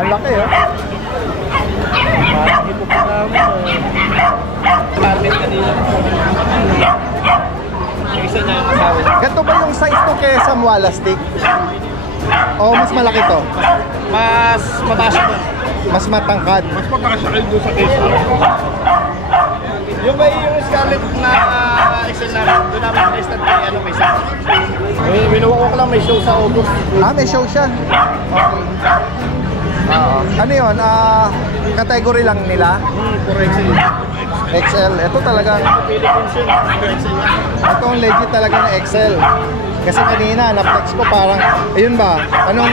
Ang laki, oh. Parang hippopotamus. Carpet kanina. Yung isa niya yung asawa. Ganito ba yung size to kay Samwala stick? O mas malaki to? Mas mataas ito. Mas matangkad? Mas mataas siya kayo doon sa kesa. Yung ba yung Scarlet na excel namin, doon namin na-start kay ano kaysa. Minuwa ko lang may show sa August. Ah, may show siya? Okay. Ano yun? Category lang nila? For excel. XL. Ito talagang... Philippines yun. Excel. Ito ang legit talaga na XL. Kasi kanina, na-flex ko parang... Ayun ba? Anong...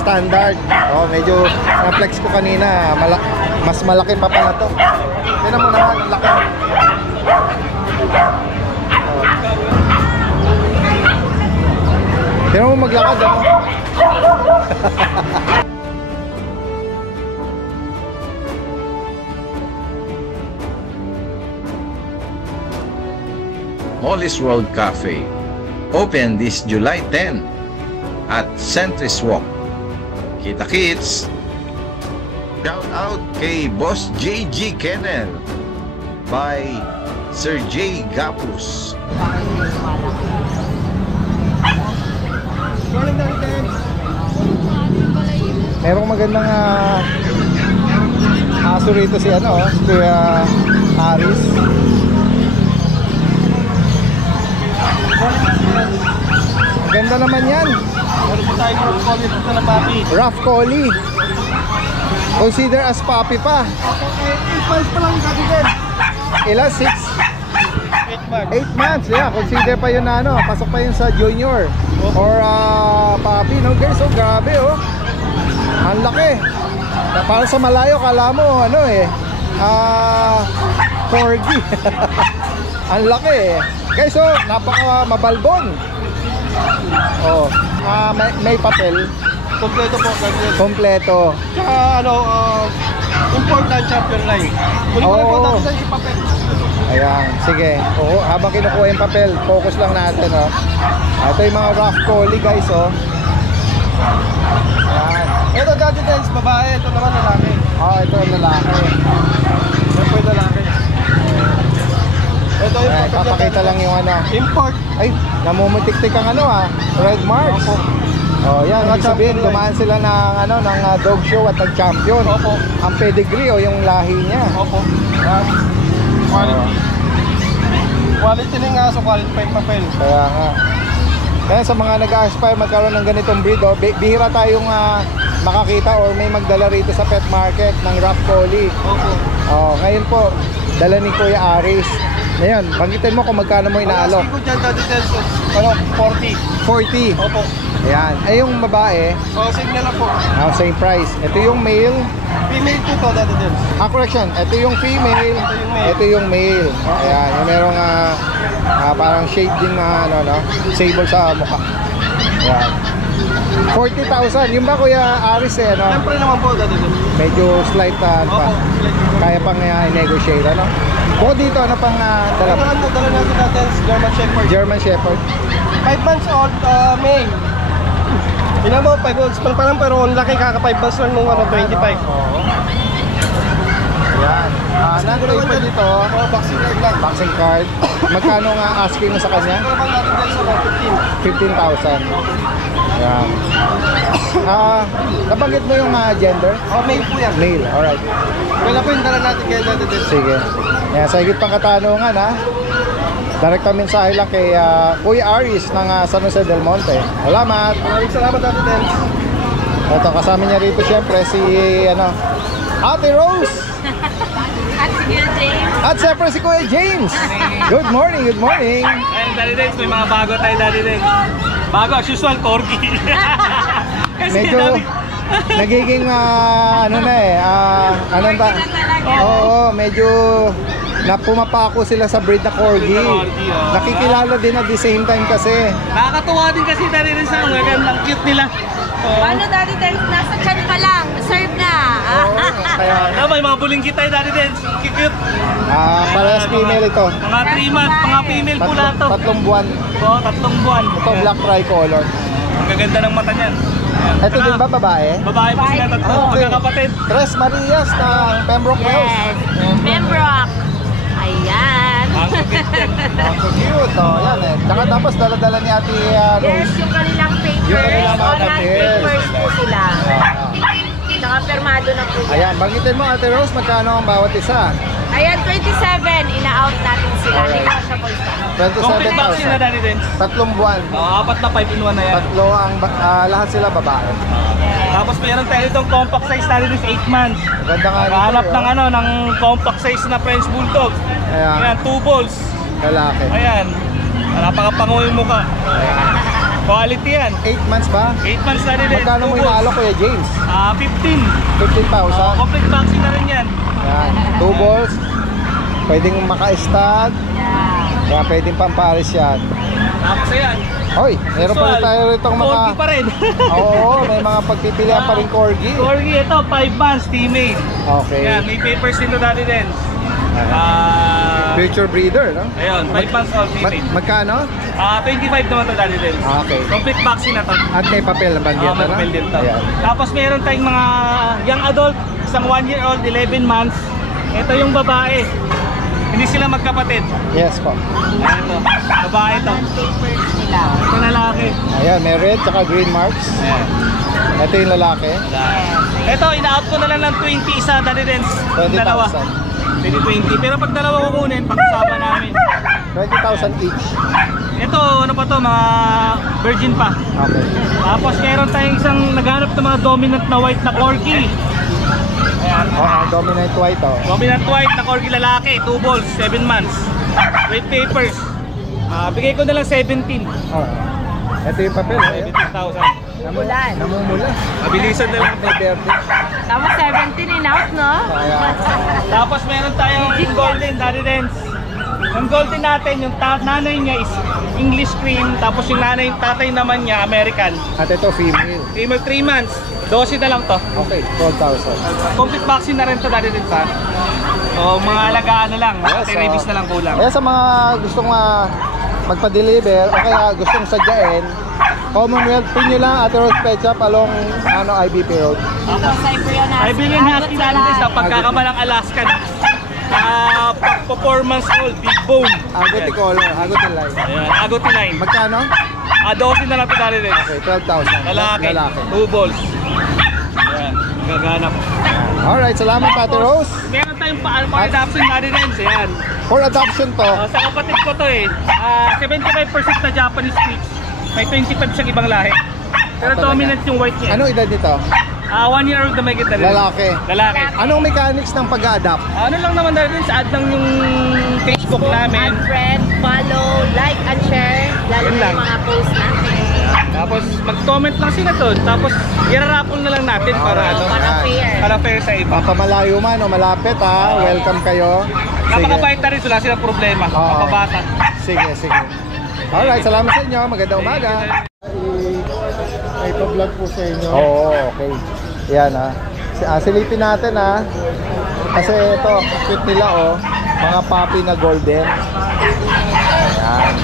Standard. Oh, medyo na-flex ko kanina. Mas malaki pa pala to. Tignan mo naman, ang laki. Tignan mo maglakad, ano? Molly's World Cafe, open this July 10 at Centris Walk. Kita kits! Shout out kay Boss JG Kennel by Sir J. Gapus. Merong magandang aso rito si ano, si Kuya Aris. Ganda naman yan. Meron po tayo rough collie dito na papi. Rough collie. Consider as puppy pa. 8 months pa lang dati din. Ilan? 6? 8 months. 8 months. Yeah, consider pa yun na ano. Pasok pa yun sa junior. Or puppy. No guys, oh grabe oh. Ang laki. Para sa malayo, kala mo ano eh. Corgi. Ang laki eh. Guys, oh, napaka mabalbon. Oh, may papel. Kompleto po. Kompleto. Tsaka ano, important champion line. Kunin ko po dati sa papel. Ayan, sige. Oo, habang kinukuha yung papel, focus lang natin, oh. Ito yung mga rough collie, guys, oh. Ayan. Ito dati din, babae. Ito naman lalaki. Oh, ito ang lalaki. Ito po yung lalaki. Ito yung Ayan, papakita lang yung ano. import. Ay, namumutik-tik ang ano, red marks. Opo. Oh, yan, ibig sabihin, dumaan sila ng ano, ng dog show at nag-champion. Opo. Ang pedigree o yung lahi niya. Opo. Quality. Quality na nga, so quality pa yung papel. Kaya nga. Kaya sa mga nag-aspire magkaroon ng ganitong breed, oh, bihira tayong makakita or may magdala rito sa pet market ng rough collie. Opo. Oh, ngayon po, dala ni Kuya Aris. Ngayon, banggitin mo kung magkano mo inaalok. Ang asking ko dyan dati din, ano, 40. 40. Opo. Ayan. Ay, yung babae, Same na lang po. same price. Ito yung male. Female po to dati din. Correction. Ito yung female. Ito yung male. Ayan. Yung merong parang shade din na ano, no? Sable sa mukha. Ayan. 40,000. Yung ba Kuya Aris eh, no? Siyempre naman po dati din. Medyo slight pa. Opo. Kaya pang i-negotiate, ano? Bukod dito, ano pang Ito dala? naman po, dala natin natin German Shepherd. German Shepherd. 5 months old, male. Tingnan mo, 5 months pa lang pero ang laki, kaka 5 months lang nung ano, 25. Ayan. Nag-play pa dito. Oh, vaccine card lang. Vaccine card. Magkano nga asking mo sa kanya? Ito naman natin guys sa 15. 15,000. Ayan. Nabanggit mo yung gender? Oh, male po yan. Male, alright. Wala po yung dala natin kaya dati din. Sige. Yan, sa higit pang katanungan direkta mensahe lang kay Kuya Aris ng San Jose del Monte. Salamat. Maraming salamat dati din. Ito, kasama niya rito syempre si Ate Rose. At si Kuya James. At syempre si Kuya James. Good morning, good morning. Ayun, Daddy Dens, may mga bago tayo Daddy Dens. Bago, as usual, Corgi. Kasi Medyo nagiging ano na ano ba? Oo, medyo pumapako sila sa breed na Corgi. Nakikilala din at the same time kasi. Nakakatuwa din kasi Daddy Dens ang magandang cute nila. Paano Daddy Dens? Nasa chan pa lang. Serve na. Kaya May mga bulingkit tayo Daddy Dens. Cute. parehas female ito. Mga 3 months, mga female po lahat to. Tatlong buwan. Oo, 3 buwan. Ito black tricolor. Ang gaganda ng mata niyan. Ito din ba babae? Babae po sila tatlo, magkakapatid. Tres Marias na Pembroke Rose. Yes. Pembroke. Ayan. Ang cute yan. Ang cute, oh, yan eh. Tsaka tapos dala-dala ni Ate Yes, Rose. yung kanilang papers. Yung kanilang mga Online papers. papers po sila. Tsaka permado na po. Ayan, banggitin mo Ate Rose, magkano ang bawat isa? Ayan, 27. Ina-out natin sila. Negotiable pa. Complete vaccine na 27,000. Daddy Dens. 3 buwan. Apat na 5-in-1 na yan. Tatlo ang lahat sila babae. Tapos meron tayo itong compact size Daddy Dens 8 months. Maganda nga nito. Hanap eh, ng oh. ano, ng compact size na French Bulldog. Ayan, Ayan, 2 balls. lalaki. Ayan. Napakapango yung mukha. Quality yan. 8 months ba? 8 months na rin. Magkano mo inaalok Kuya James? 15. 15,000. Complete vaccine na rin yan. Ayan, 2 balls. Pwedeng maka-stud. Kaya pwedeng pamparis yan. Tapos ayan. Hoy, meron pa rin tayo itong mga... Corgi pa rin. Oo, may mga pagpipilian pa rin corgi. Corgi, ito 5 months, female. Okay. Ayan, may papers dito dati din. Future breeder, no? Ayun, 5 months old female. Magkano? 25 naman to dati din. Okay. Complete vaccine na to. At may papel na bandiyan May na? papel din to. Ayan. Tapos meron tayong mga young adult, isang 1-year-old, 11 months. Ito yung babae. Hindi sila magkapatid. Yes po. Ayan to. Babae to. Papers nila. Ito lalaki. Ayan, may red tsaka green marks. Ayan. Ito yung lalaki. Ito, ina-out ko na lang ng 20 isa dati din. Dalawa. 20,000. 20. Pero pag dalawa kukunin, pag-usapa namin. 20,000 each. Ito, ano pa to, mga virgin pa. Okay. Tapos meron tayong isang naghanap ng mga dominant na white na corgi. Ayan. Oh, dominant white oh. Dominant white na corgi lalaki, 2 balls, 7 months. With papers. Bigay ko na lang 17. Oh. Ito yung papel. Oh. 17,000. Ulan. Namumula. Mabilisan na lang. May verde. Tapos 17 in-out, no? Ayan. Tapos meron tayong golden, Daddy Dens. Yung golden natin, yung nanay niya is English cream. Tapos yung tatay naman niya, American. At ito female. Female 3 months. 12 na lang to. Okay, 12,000. Complete vaccine na rin to Daddy Dens ha. So mga alagaan na lang. Yes, Rabies na lang kulang. Kaya sa mga gustong magpa-deliver o kaya gustong sadyain, Commonwealth, pin nyo lang Ate Rose Pet Shop along IBP Road. Ito, Siberian Husky. Siberian Husky Daddy Dens sa pagkakamalang Alaskan. Performance old, big bone. Agouti color, agouti line. Ayan, agouti line. Magkano? 12 na lang to Daddy Dens. Okay, 12,000. Lalaki. Lalaki. 2 balls. Ayan, gaganap. Alright, salamat Ate Rose. Meron tayong for adoption Daddy Dens. Ayan. For adoption to, Sa kapatid ko to 75% na Japanese speech. May 25 siyang ibang lahi. Pero talaga? dominant yung white niya. anong edad nito? 1-year-old na may kita rin. Lalaki. Lalaki. Anong mechanics ng pag-adapt? Ano lang naman Daddy Dens, add lang yung Facebook namin. Add friend, follow, like, and share. Lalo Yun na lang. yung mga post natin. Tapos mag-comment lang sila doon. Tapos irarapon na lang natin para ano. Para fair. Para fair sa iba. Mapamalayo man o malapit ha, welcome kayo. Napakabait na rin, wala silang problema. Oo. Mapabata. Sige, sige. Alright, salamat sa inyo. Magandang umaga. May pa-vlog po sa inyo. Oo, okay. Yan ha. Silipin natin ha. Kasi ito, cute nila oh. Mga puppy na golden. Ayan.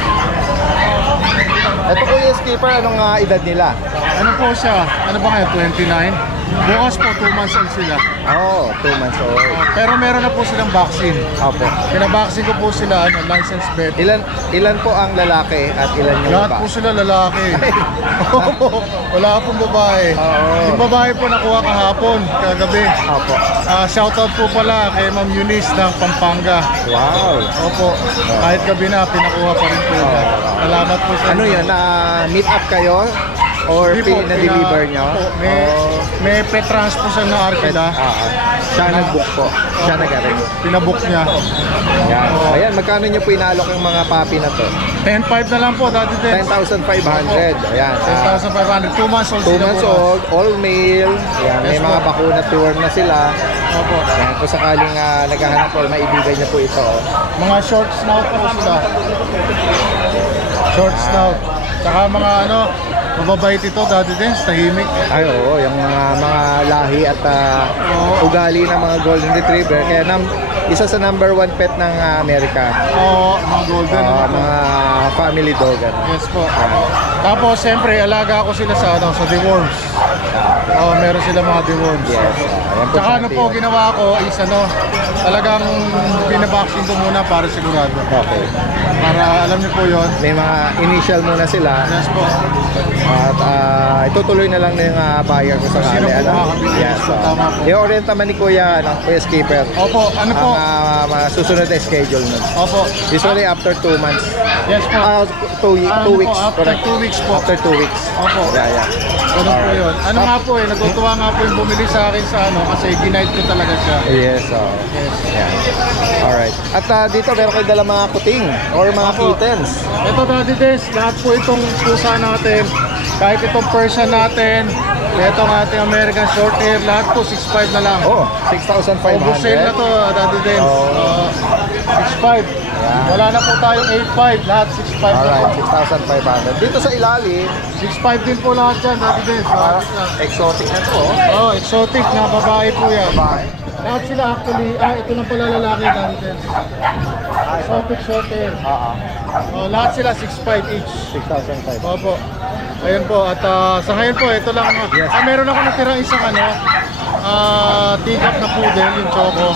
Ito Kuya Skipper, anong edad nila? Ano po siya? Ano ba kayo? 29? Bukas po, 2 months old sila. Oh, 2 months old. Pero meron na po silang vaccine. Opo. Pinabaksin ko po sila, licensed vet. Ilan po ang lalaki at ilan yung Lahat babae? po sila lalaki. Opo, wala pong babae. Oo. Yung babae po nakuha kahapon, kagabi. Opo. Shoutout po pala kay Ma'am Eunice ng Pampanga. Wow. Opo, kahit gabi na, pinakuha pa rin po niya. Salamat po sa Ano yun? Meet up kayo? Or Hindi po, na-deliver nyo? Opo, may pet trans po siya na Arkila. Siya nag-book po. Siya nag-arrange. Pinabook niya. Yan. Ayan, magkano nyo po inaalok yung mga puppy na to? 10,500 na lang po, dati din. 10,500. Ayan. 10,500. 2 months old 2 sila months bukas. old, all male. Ayan, may Yes, mga po. bakuna tour na sila. Opo. Ayan, kung sakaling naghahanap po, maibigan nyo po ito. Oh. Mga short snout po sila. Short snout. Tsaka mga mababait ito, dati din, tahimik. Ay, oo, yung mga lahi at ugali ng mga golden retriever. Kaya isa sa number 1 pet ng Amerika. Oo, mga golden. Mga family dog. Ano. Yes po. Tapos, siyempre, alaga ko sila sa deworms. Oh, meron sila mga deworms. Yes. Ayan po Tsaka sa ano atin po yun. ginawa ko is talagang binaboxing ko muna para sigurado. Okay. Para alam niyo po yon. May mga initial muna sila. Yes po. At itutuloy na lang ng buyer ko sakali. Sino po Ano? makakabili? Yes. Tama po. I-orient naman ni Kuya, Kuya Skipper. Opo, ano po? Ang susunod na schedule nun. Opo. Usually after 2 months. Yes po. 2 Ano po, weeks. after correct. 2 weeks po. After 2 weeks. Opo. Yeah. Ganun po yun. Ano nga po natutuwa nga po yung bumili sa akin sa kasi ginide ko talaga siya. Yes, Yes. yeah. Alright. At dito meron kayo dala mga kuting or mga Opo. kittens. Ito Daddy Des, lahat po itong pusa natin, kahit itong Persian natin, itong ating American short hair, lahat po 6'5 na lang. Oh, 6,500. Ubus sale na to Daddy Des. Oh. 6'5. Wala na po tayong 8'5, lahat 6'5 na Alright, po. 6,500. Dito sa ilalim, 6'5 din po lahat dyan Daddy Des. exotic na to. Oh, exotic na babae po yan. Babae. Lahat sila actually, ito lang pala lalaki Daddy Des. Exotic short hair. Oh, lahat sila 6'5 each. 6,500. Opo. Ayun po at sa ngayon po ito lang. Yes. Meron ako natirang isang tigap na poodle yung choco.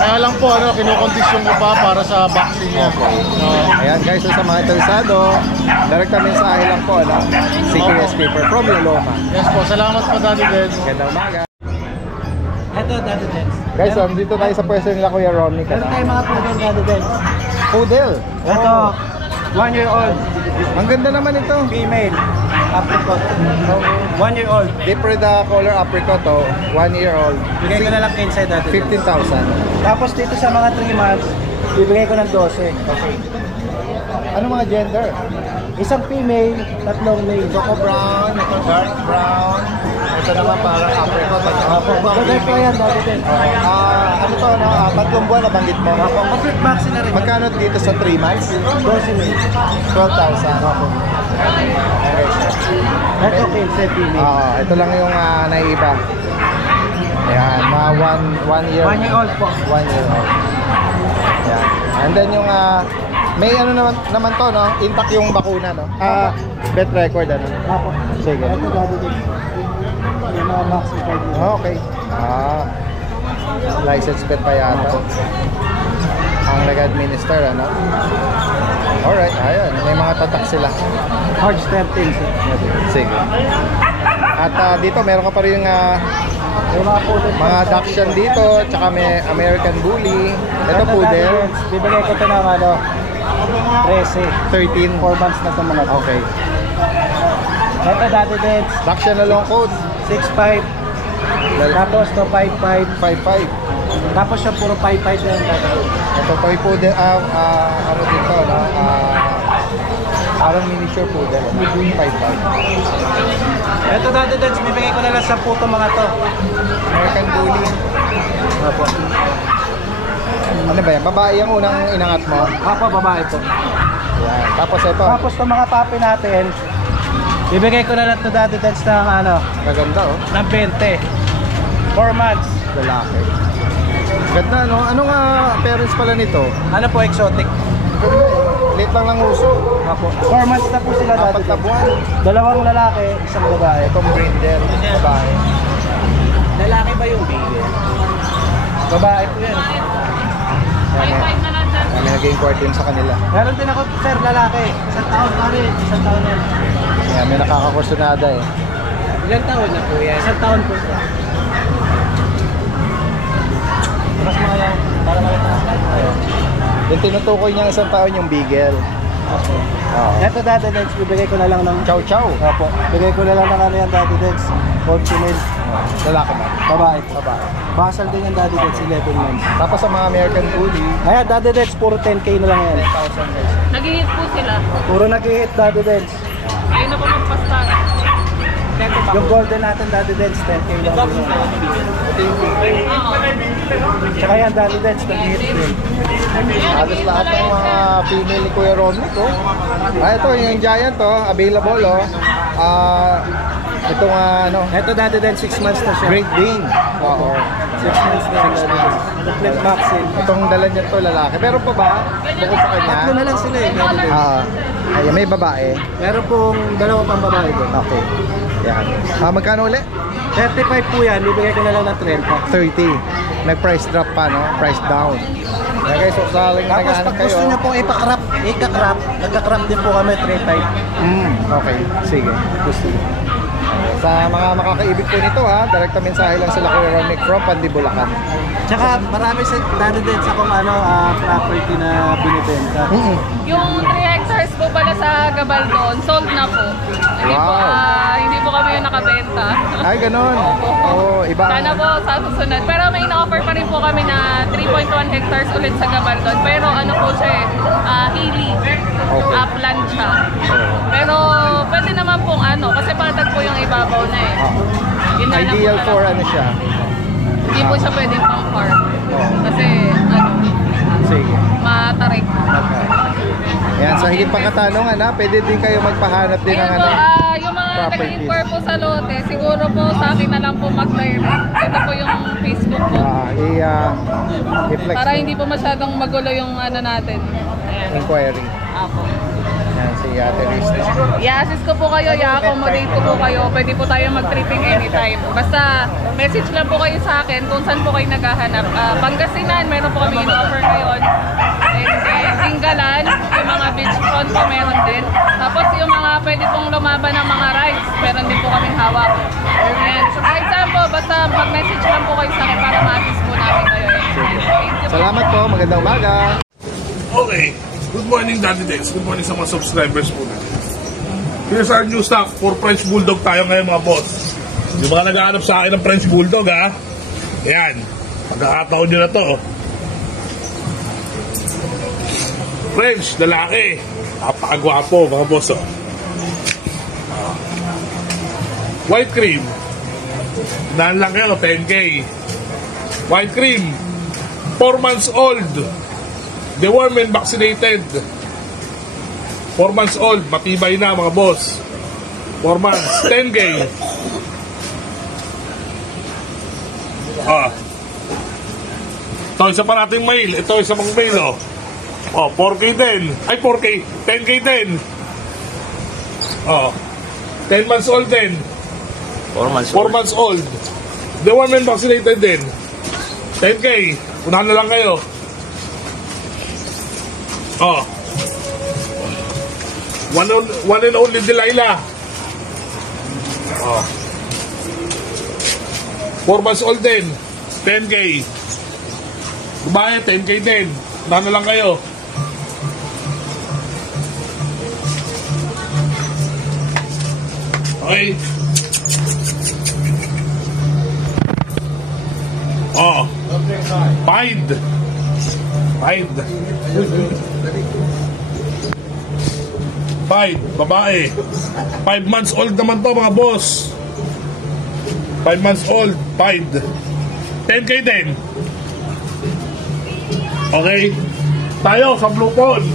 Kaya lang po kinokondisyon ko pa para sa vaccine niya. Ayan guys, sa mga interesado, direkta mensahe lang po, si Kuya Skipper from Loma. Yes po, salamat po Daddy Des. Gandang umaga. Ito, Daddy Dens. Guys, dito tayo sa pwesto nila Kuya Romney. Meron tayong mga poodle, Daddy Dens. Poodle. Ito, 1 year old, Ang ganda naman ito. female, apricot. 1 year old. Deeper the color apricot, 1 year old. Bigay ko na lang 15, Daddy Dens. 15,000. Tapos dito sa mga 3 months, bibigay ko ng 12. Okay. Ano mga gender? Isang female, 3 male. Choco brown, ito dark brown. Ito naman parang apricot. Bagay po yan, Daddy Dens. Ano to, 3 buwan na banggit mo. Complete vaccine na rin. Magkano dito sa 3 months? 12 male. 12,000. Okay. Ito, 15 female. Ito lang yung naiiba. Ayan, mga 1 year. 1 year old po. 1 year old. Ayan. And then yung may naman to, intact yung bakuna, vet record, Apo. Sige. Ito, Daddy Dens. Yung mga vaccine card nila. Okay. License pet pa yata. Ang nag-administer, Alright, ayun. May mga tatak sila. Hard 13, sir. Sige. At dito, meron ka pa rin Yung mga poodle. mga Dachshund dito, tsaka may American Bully. Ito Daddy poodle. Dens, bibigay ko ito ng 13. 13. 4 months na ito mga to. Okay. Ito, Daddy Dens, Dachshund na long coat. 6'5". Tapos to 5'5". 5'5". Tapos siya puro 5'5 na yung Daddy Dens. Ito toy poodle, ano dito, parang miniature poodle, 5'5". Ito, Daddy Dens, bibigay ko na lang 10 to mga to. American Bully. Apo. Ano ba yan? Babae yung unang inangat mo. Apo, babae to. Yan. Tapos ito, Tapos to mga papi natin, bibigay ko na lang to, Daddy Dens ng maganda ng 20. 4 months. lalaki. Ganda, Anong parents pala nito? Ano po, exotic? Ganda Late lang ng uso. Apo. 4 months na po sila, Daddy 4 na Dens. buwan. 2 lalaki, 1 babae. Itong brindle, babae. Lalaki ba yung baby? Babae po yan. Kami nag-inquire din sa kanila. Meron din ako, sir, lalaki. 1 taon na rin. 1 taon na. Yan, may nakakakursunada Ilan taon na po yan? 1 taon po siya. Mas mga yan, para makita. Yung tinutukoy niya 1 taon yung Beagle. Ito, Daddy Dens, bibigay ko na lang ng... Chow Chow. Opo. Bigay ko na lang ng yan, Daddy Dens. 40 mil. Lalaki ba? Babae. Babae. Basal din yan, Daddy Dens, 11 months. Tapos sa mga American Bully, Ayan, Daddy Dens, puro 10K na lang yan. 10,000 guys. Nag-hit po sila. Puro nag-hit, Daddy Dens. Ayun na po magpasta. Yung golden natin, Daddy Dens, 10K lang din yan. Tsaka yan, Daddy Dens, nag-hit din. Halos lahat ng mga female ni Kuya Romnick, ito yung giant, available, itong Ito, Daddy Dens, 6 months na siya. Great Dane. Oo. 6 months na yan, Daddy Dens. Complete vaccine. Itong dala niya to lalaki. Meron pa ba? Bukod sa kanya? Tatlo na lang sila eh, Daddy Dens. Ay, may babae. Meron pong 2 pang babae doon. Okay. Yan. Magkano ulit? 35 po yan, bibigay ko na lang ng 30. 30. Nag-price drop pa, no? Price down. Kaya guys, so saling Tapos naghahanap pag gusto kayo. nyo pong ika-crop, nagka-crop din po kami 35. Okay, sige. Gusto nyo. Sa mga makakaibig po nito ha, direkta mensahe lang sila Kuya Ronick from Pandibulacan. Tsaka marami sa candidates akong property na binibenta. Yung 3 hectares po pala sa Gabaldon, sold na po. Hindi po kami yung nakabenta. Ay, ganun. Oo, iba. Sana po sa susunod. Pero may na-offer pa rin po kami na 3.1 hectares ulit sa Gabaldon. Pero ano po siya hilly. Upland siya. Pero pwede naman pong kasi patag po yung ibabaw na eh. Ideal for ano siya? Hindi po siya pwedeng pang farm. Kasi Sige. matarik. Okay. Ayan, sa higit pang katanungan ha, pwede din kayo magpahanap din ng Ayun po, yung mga properties. nag-inquire po sa lote, siguro po sa akin na lang po mag-direct. Ito po yung Facebook ko. I-flex Para mo. hindi po masyadong magulo yung natin. Ayan. Inquiry. Apo. Ayan, si Ate Riz. I-assist ko po kayo, i-accommodate ko po kayo. Pwede po tayo mag-tripping anytime. Basta message lang po kayo sa akin kung saan po kayo naghahanap. Pangasinan, meron po kami in-offer ngayon. And then, Tinggalan, yung mga beachfront po meron din. Tapos yung mga pwede pong lumaban ng mga rides, meron din po kaming hawak. And so kahit saan po, basta mag-message lang po kayo sa akin para ma-assist po namin kayo. Thank you po. Salamat po, magandang umaga. Okay, good morning Daddy Dance. Good morning sa mga subscribers po natin. Here's our new stock for French Bulldog tayo ngayon mga boss. Yung mga nag-aanap sa akin ng French Bulldog ha. Ayan, pagkakataon nyo na to. French, lalaki. Napakagwapo mga boss oh. White cream. Naan lang kayo, 10K. White cream, 4 months old. Deworm and vaccinated. 4 months old, matibay na mga boss. 4 months, 10K. Ito, isa pa nating mail. Ito, isa pang mail, oh. 4K din. Ay, 4K. 10K din. 10 months old din. 4 months old. Deworm and vaccinated din. 10K. Unahan na lang kayo. One and only Delilah. 4 months old din. 10K. Babae, 10K din. Unahan na lang kayo. Okay. Pied, babae. 5 months old naman to mga boss. 5 months old, pied. 10K din. Okay. Tayo sa blue phone.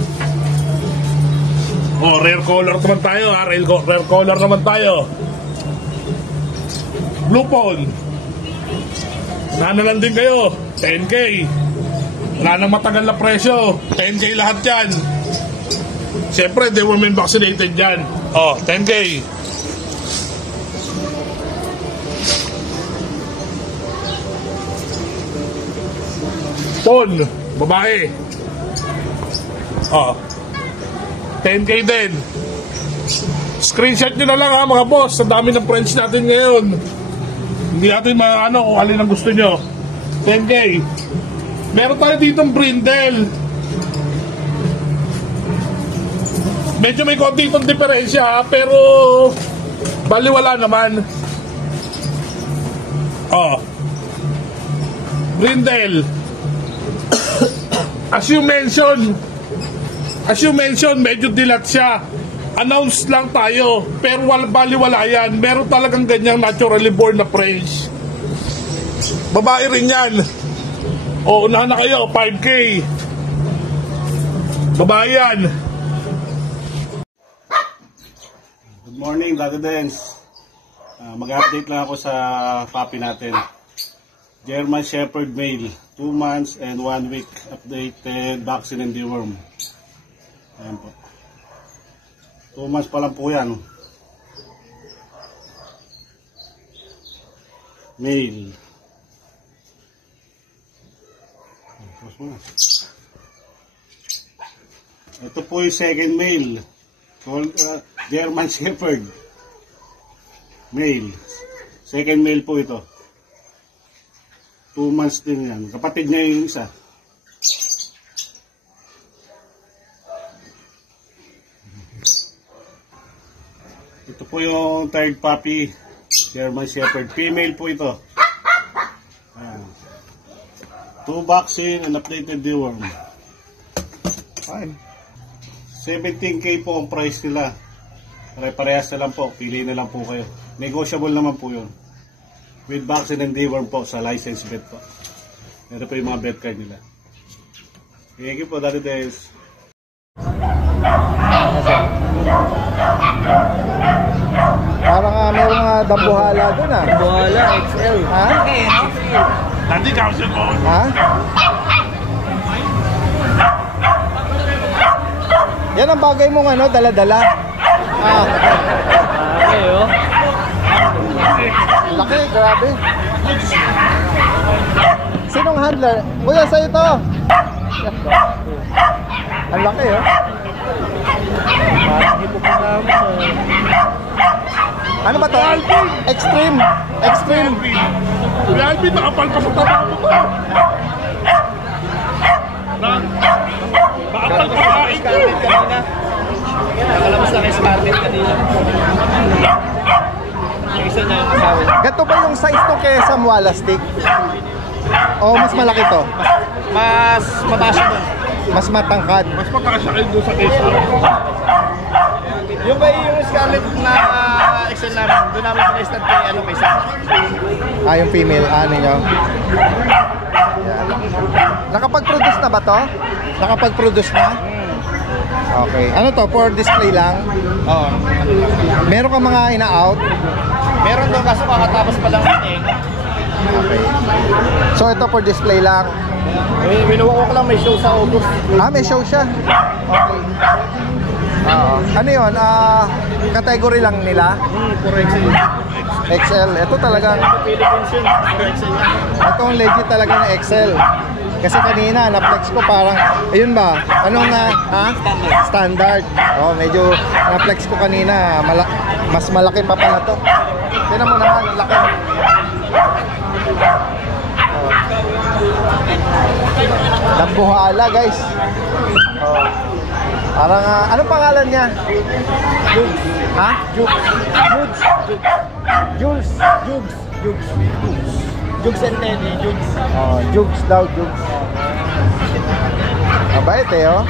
Rare color naman tayo ha. Rare color naman tayo. Blue phone. Nana lang din kayo. 10K. Wala nang matagal na presyo. 10K lahat yan. Siyempre, they were men vaccinated yan. 10K. Ton, babae. 10K din. Screenshot nyo na lang ha mga boss. Sa dami ng friends natin ngayon. Hindi natin maano kung alin ang gusto nyo. 10K. Meron tayo ditong brindle. Medyo may konti itong diferensya ha, pero baliwala naman. Brindle. As you mentioned, medyo dilat siya. Announce lang tayo, pero baliwala yan. Meron talagang ganyang naturally born na French. Babae rin yan. Unahan na kayo, 5K. Babae yan. Good morning, Daddy Dance. Mag-update lang ako sa puppy natin. German Shepherd Male, 2 months and 1 week updated vaccine and deworm. Ayan po. 2 months pa lang po yan. male. Ito po yung second male. Called German Shepherd. Male. Second male po ito. 2 months din yan. Kapatid niya yung isa. Ito po yung third puppy. German Shepherd. Female po ito. Ayan. 2 vaccine and updated deworm. Fine. 17K po ang price nila. Pare-parehas na lang po. Pili na lang po kayo. Negotiable naman po yun. With vaccine and deworm po sa license vet po. Ito po yung mga vet card nila. Thank you po, Daddy Des. Parang merong dambuhala dun ah. Buhala, XL. Ha? Nanti kapsyon mo. Ha? Yan ang bagay mong ano, dala-dala. Ah. Okay, oh. Laki, grabe. Sinong handler? Kuya, sa ito. Ang laki, oh. Parang hippopotamus. Ano ba to? Extreme. Extreme. Alvin, nakapal ka sa taba mo ko. Nakapal ka sa ito. Kanina. Nakalabas lang yung Scarlett kanina. Yung isa niya yung asawa. Ganito ba yung size to kay Samuala stick? O mas malaki to? Mas mataas doon. Mas matangkad. Mas mataas siya kayo doon sa case. Yung ba yung Scarlett na XL namin, doon namin pina-start kay ano kay Sam. Ah, yung female, ano nyo? Yan. Nakapag-produce na ba to? Nakapag-produce na? Okay. Ano to? For display lang? Oo. Meron ka mga ina-out? Meron doon kaso kakatapos pa lang natin. Okay. So ito for display lang? Minuwa ko lang may show sa August. Ah, may show siya? Okay. Ano yun? Category lang nila? For XL. XL. Ito talagang, Philippines yun. For XL yan. ito ang legit talaga ng XL. Kasi kanina, na-flex ko parang, ayun ba? Anong, Standard. Oh, medyo na-flex ko kanina. Mas malaki pa pala to. Tignan mo naman, ang laki. Oh. Dambuhala, guys. Oh. Parang, anong pangalan niya? Jules. Ha? Jules. Jules. Jules. Jules. Jugs and Teddy, Jugs. Oh, Jugs daw, Jugs. Mabait eh, oh.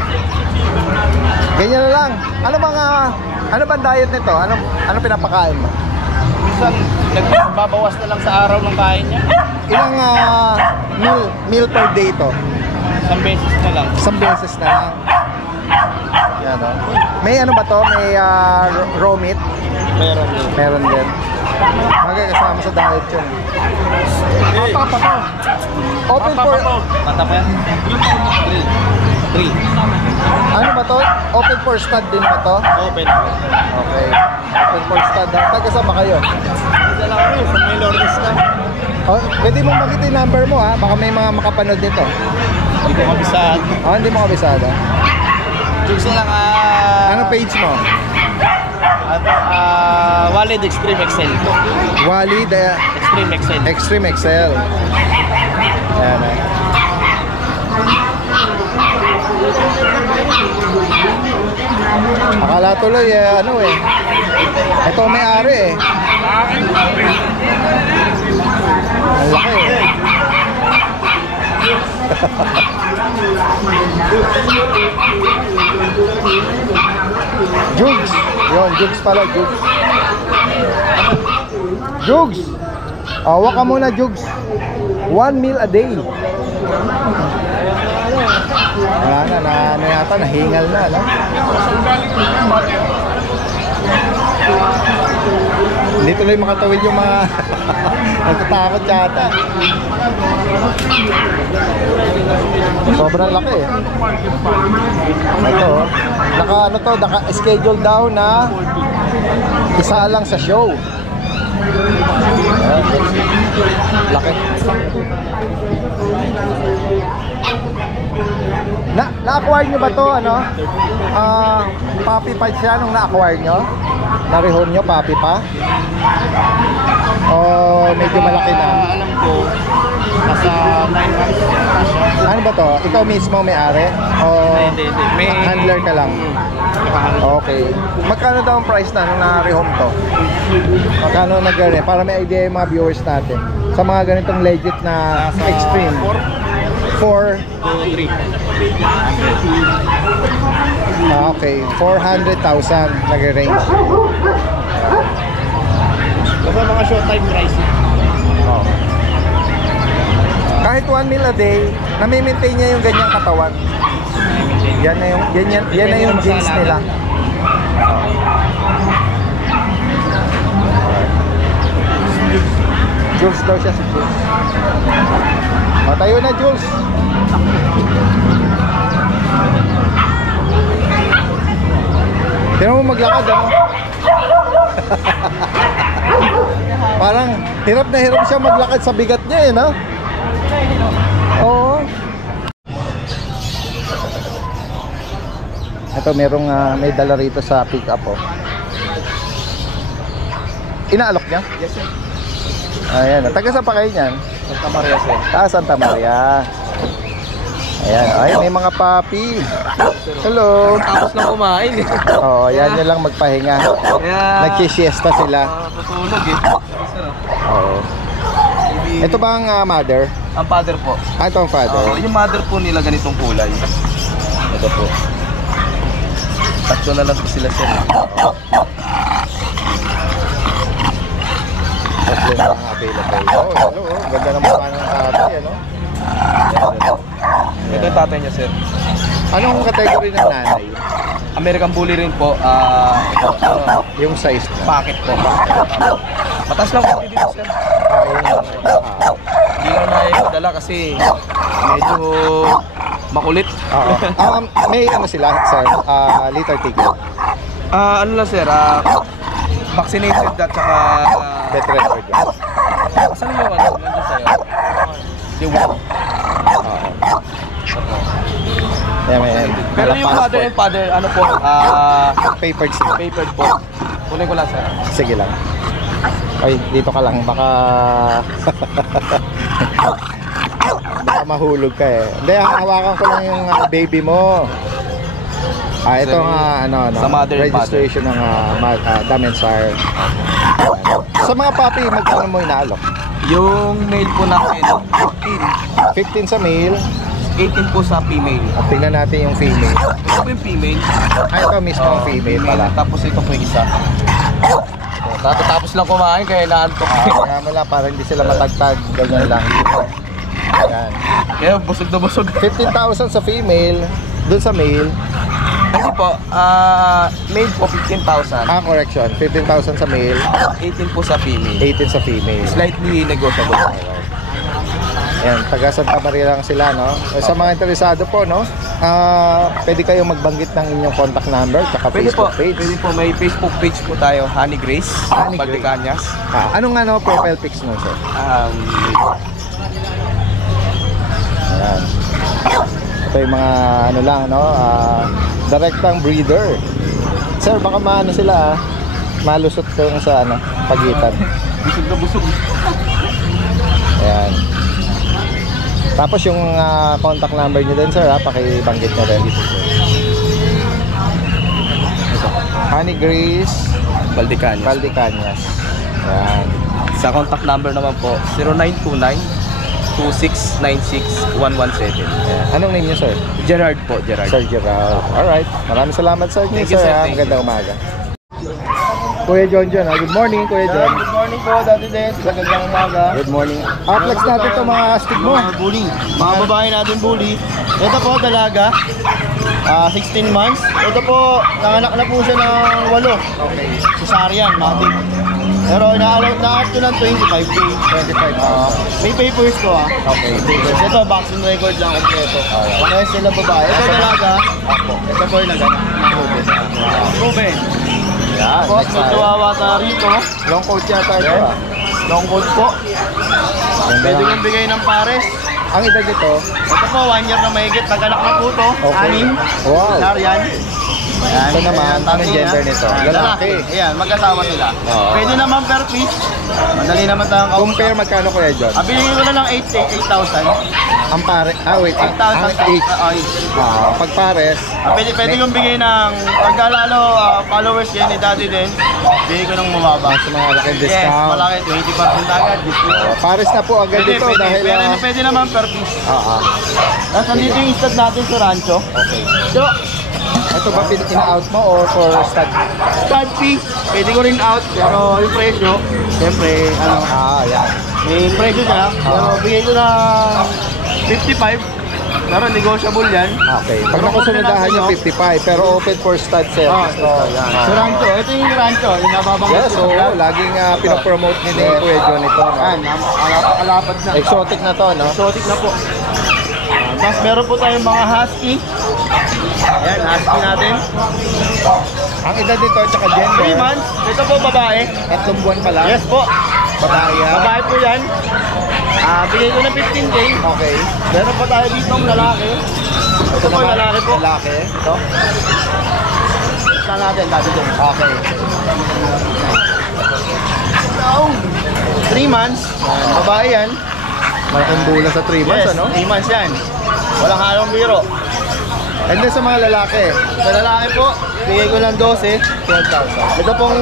Ganyan na lang. Ano bang diet nito? Ano pinapakain mo? Minsan, nagbabawas na lang sa araw ng kain niya. Ilang meal per day to? Isang beses na lang. Isang beses na lang. Yan, oh. May ano ba to? May raw meat? Meron din. Meron din. Magkakasama sa diet yun. Papa pa to. Open for... Bata pa yan? 3. Ano ba to? Open for stud din ba to? Open. Okay. Open for stud. Taga-sama kayo? Isa lang kami, sa may Lourdes na. Oh, pwede mong makita yung number mo ha. Baka may mga makapanood nito. Hindi ko kabisaan. Oh, hindi mo kabisado. Jugs na lang, Ano page mo? Walid Extreme XL. Wally the Extreme XL. Extreme XL. Ayan eh. Akala tuloy ano eh. Ito may ari eh. Ang laki eh. Jugs. Yun, Jugs pala, Jugs. Jugs. Awa ka muna, Jugs. 1 meal a day. Wala na, ano yata, nahingal na, no? Hindi tuloy makatawid yung mga nagtatakot yata. Sobrang laki eh. Ito, naka schedule daw na isa lang sa show. Laki. Na-acquire nyo ba to, ano? Puppy pa siya nung na-acquire nyo? Na-rehome nyo, puppy pa? O medyo malaki na? Alam ko, nasa 9 months. Ano ba to? Ikaw mismo may-ari? O Hindi. May handler ka lang? Okay. Magkano daw ang price na nung na-rehome to? Magkano nag-rehome? Para may idea yung mga viewers natin. Sa mga ganitong legit na extreme. 4 to 3. Okay, 400,000 nag-range. Basta mga short time price. Oh. Kahit 1 meal a day, nami-maintain niya yung ganyang katawan. Yan na yung genes nila. Jules daw siya, si Jules. Tayo na, Jules. Tignan mo maglakad, ano? Parang hirap na hirap siya maglakad sa bigat niya, eh, no? Oo. Ito, merong may dala rito sa pick up, oh. Inaalok niya? Yes, sir. Ayan, taga saan pa kayo niyan? Santa Maria, sir. Santa Maria. Ayan, ay may mga papi. Hello. Tapos lang kumain eh. Oo, yan lang magpahinga. Kaya Nagsi-siesta sila. tutulog eh. Oo. Ito ba ang mother? Ang father po. Ito ang father. Yung mother po nila ganitong kulay. Ito po. Tatlo na lang po sila, sir. Tatlo na ang available. Oh, hello. Ganda ng mukha ng papi, ano? Ito yung tatay niya, sir. Anong category ng nanay? American Bully rin po. Yung size na. Packet po. Mataas lang po dito, sir. Hindi ko na dala kasi medyo makulit. May ano sila, sir? Litter ticket. Ano lang, sir? Vaccinated at saka Vet record yan. saan yung ano? Nandun sa'yo? Yung Yan, may pero yung mother and father, ano po? papered sila. Papered po. Kunin ko lang, sir. Sige lang. Ay, dito ka lang. Baka baka mahulog ka eh. Hindi, hawakan ko lang yung baby mo. Ito nga, sa mother and registration ng Damensire. Sa mga papi, magkano mo inaalok? Yung male po natin, 15 sa male. 18 po sa female. At tingnan natin yung female. Ito po yung female. Ito mismo ang female pala. Tapos ito po yung isa. Tapos lang kumain kaya naantok. Kaya mo lang, para hindi sila matagtag. Ganyan lang. Ayan. Kaya busog na busog. 15,000 sa female. Doon sa male. Hindi po, male po 15,000. Correction. 15,000 sa male. 18 po sa female. 18 sa female. Slightly negotiable. Ayan, taga Santa Maria lang sila, no? Sa mga interesado po, no? Pwede kayong magbanggit ng inyong contact number tsaka Pwede po, Facebook page. pwede po. May Facebook page po tayo, Honey Grace, Honey Grace. Baldecanyas. Anong profile pics mo, sir? Ayan. Ito yung mga ano lang, no? Direktang breeder. Sir, baka maano sila, malusot ko sa pagitan. Busog na busog. Ayan. Tapos yung contact number nyo din, sir, pakibanggit nyo rin. Honey Grace Baldecanyas. Ayan. Sa contact number naman po, 0929-2696-117. Anong name nyo, sir? Gerard po, Gerard. Sir Gerald. Alright. Maraming salamat, sir. Thank you, sir. sir. Thank Magandang umaga. Kuya John. Good morning, Kuya John. Good morning po, Daddy Des. Magandang umaga. Good morning. Flex natin ito mga astig mo. Mga bully. Mga babae natin bully. Ito po, dalaga. 16 months. Ito po, nanganak na po siya ng 8. Okay. Cesarean, matik. Pero na-out ko ng 25K. 25,000. May papers ko Okay. Ito, vaccine record lang kompleto. Parehas sila babae. Ito dalaga. Ito po yung naganak. Ruben. Yan, Po, next may tayo. tuwawa tayo rito. Long coat yata ito ah. Long coat po. Ganda Pwede lang. yung bigay ng pares. Ang edad nito, Ito po, 1 year na mahigit. Nag-anak na po to. okay. Anim. Wow. Yan. Ayan. Ito naman, Ayan, anong gender niya. nito? Ayan, Lalaki. Ayan, mag-asawa sila. Oo. Pwede naman per piece. Madali naman tayong kausap. Compare magkano Kuya John? Binigay ko na lang 8,000. Ang pare, wait. 8,000. Ang 8. Pag pares, Pwede yung bigay ng pagkalalo followers yan ni Daddy din. Bigay ko ng mababa. mas malaki Yes, discount. malaki. 20% agad. Discount. Pares na po agad ito dahil Pwede naman per piece. ah. Tapos nandito yung stud natin sa rancho. Okay. So, Ito ba ina-out mo or for stud? stud fee, pwede ko rin out. Pero yung presyo, siyempre, Yan. may presyo siya. Pero bigay ko na 55. Pero negotiable yan. Okay. Pag nakusunadahan yung 55 pero open for stud service. Yan. Sa rancho, ito yung rancho. Yung nababanggit Yes, ko. oo. Laging pinopromote ni Kuya John ito. No? Yan, alapad na. Exotic na to, no? Exotic na po. Tapos meron po tayong mga husky. Ayan, husky natin. Ang edad nito at saka gender, 3 months. Ito po babae. 3 buwan pa lang. Yes po. Babae yan. Babae po yan. Bigay ko na 15K. Okay. Meron pa tayo dito ng lalaki. Ito po naman, lalaki po. Lalaki. Ito. Ito natin, dati din. Okay. 3 months. Babae yan. Malaking bula sa 3 months, Yes, ano? 3 months yan. Walang halong biro. And then sa mga lalaki, Sa lalaki po, bigay ko ng 12. 12,000. Ito pong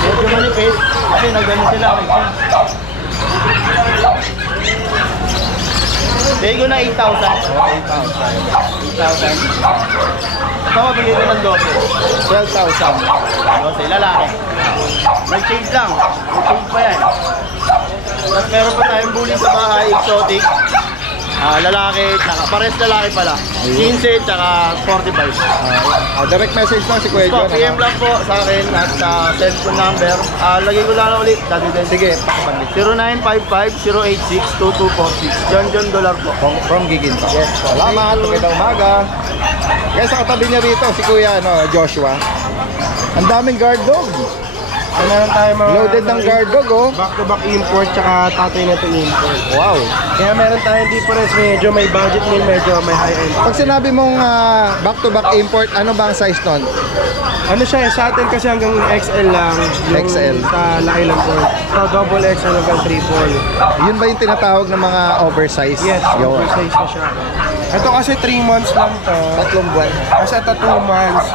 medyo manipis kasi nagano sila. Bigay ko na 8,000. 8,000. Ito mabigay ko ng 12. 12,000. 12, lalaki. May change lang. May change pa yan. Tapos meron pa tayong bully sa bahay, exotic. Lalaki, tsaka pares lalaki pala. 15 tsaka 45. Direct message lang si Kuya Po, John. PM lang po sa akin at sa cellphone number. Lagay ko lang ulit. Dati din. Sige, pakabandit. 0955-086-2246. John Dollar po. From Giginto. Yes. Salamat. Magandang umaga. Guys, sa katabi niya rito, si Kuya Joshua. Ang daming guard dog. Meron tayo mga Loaded ng guard dog, oh. back-to-back import tsaka tatay na ito import. Wow. Kaya meron tayong difference, medyo may budget meal, medyo may high-end. Pag sinabi mong back-to-back import, ano ba ang size nun? Ano siya, sa atin kasi hanggang XL lang. Yung XL. Sa laki lang po. So, double XL hanggang triple. Yun ba yung tinatawag ng mga oversize? Yes, Yun. oversize na siya. Ito kasi 3 months lang to. 3 buwan. Kasi ito 2 months.